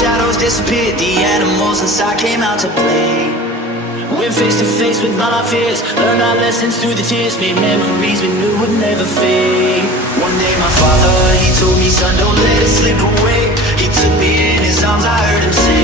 shadows disappeared, the animals inside came out to play. Went face to face with all our fears, learned our lessons through the tears, made memories we knew would never fade. One day my father, he told me, son, don't let it slip away. He took me in his arms, I heard him say,